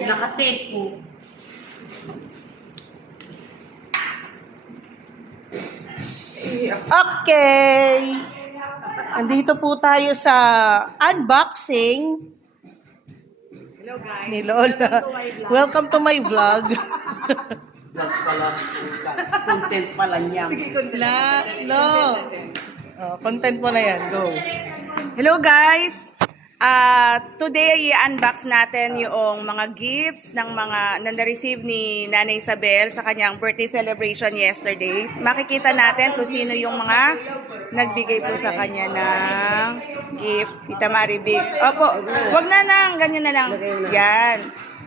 Nakatape po. Okay. Andito po tayo sa unboxing ni Lola. Welcome to my vlog. Content pala niya. Content mo na yan. Go. Hello guys! Today, i-unbox natin yung mga gifts ng mga na-receive ni Nanay Isabel sa kanyang birthday celebration yesterday. Makikita natin kung sino yung mga nagbigay po sa kanya ng gift. Tita Maribix. Opo, wag na nang, ganyan na lang. Yan.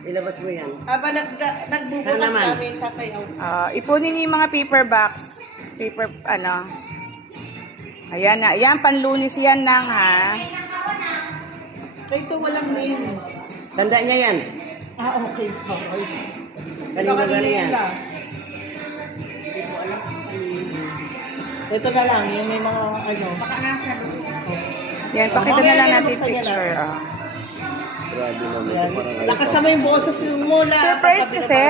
Ilabas mo yan. Aba, nagbubukas kami, sasayaw. Ipunin niyo yung mga paper box. Paper, ano. Ayan na. Ayan, panlunis yan lang ha. Ito walang name. Tanda niya yan. Okay. Kanina galing yan. Ito na lang, yung may mga ano. Yan, pakita na lang natin yung picture. Grabe naman. Yan. Nakasama yung boses mula. Surprise kasi.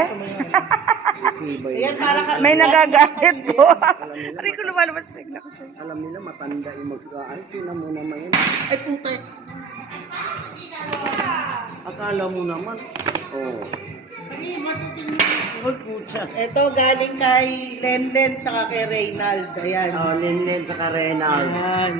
Ayan, para ka. May nagagamit po. Aray ko lumalabas. Alam nila matanda yung mag-aan. Tinan mo naman yun. Ay, puta. Akala mo naman. Oh. Ito galing kay Lenlen saka kay Reynald. Ayan. Oh, Linlen sa Karenal. Ayan.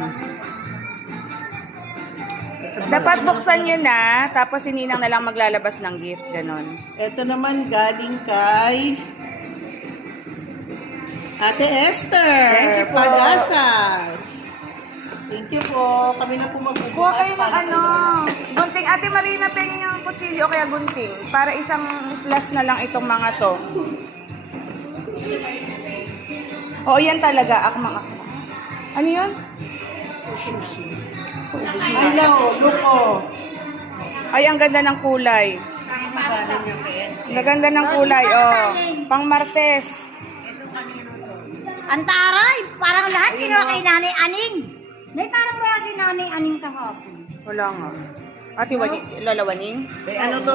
Dapat buksan nyo na, tapos si Ninang na lang maglalabas ng gift. Ganon. Ito naman galing kay Ate Esther. Thank you po. Padasas. Thank you po. Kami na po magbubukas. Kuha kayo ng para ano, gunting. Ate Marina, pengen yung kutsilyo kaya gunting. Para isang slash na lang itong mga to. Oo, yan talaga. Akma. Ano yun? Ay, look oh. Ay, ang ganda ng kulay. Ang ganda ng kulay, oh. Pang Martes. Ang taray! Parang lahat kinuha kay Nanay Aning. May parang wala si Nanay Aning kahapon. Wala nga. Ate, lalawaning? Kay ano to?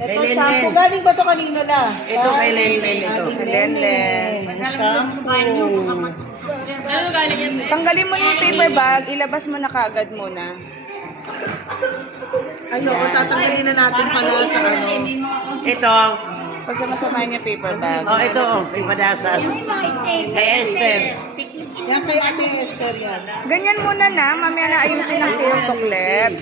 Ito Kay shampoo. Lenlen. Galing ba ito kanina na? Ito kay Lenlen ito. Galing Kay Lenlen. Shampoo. Tanggalin mo yung paper bag, ilabas mo na kagad muna. Ano, tatanggalin na natin pala sa ano. Ito. Pag samasamahin yung paper bag. Oh, ito oh. May padasas. Kay Esther. Yan kay Ate Esther yan. Ganyan muna na, mamaya na ayusin ng tuklet.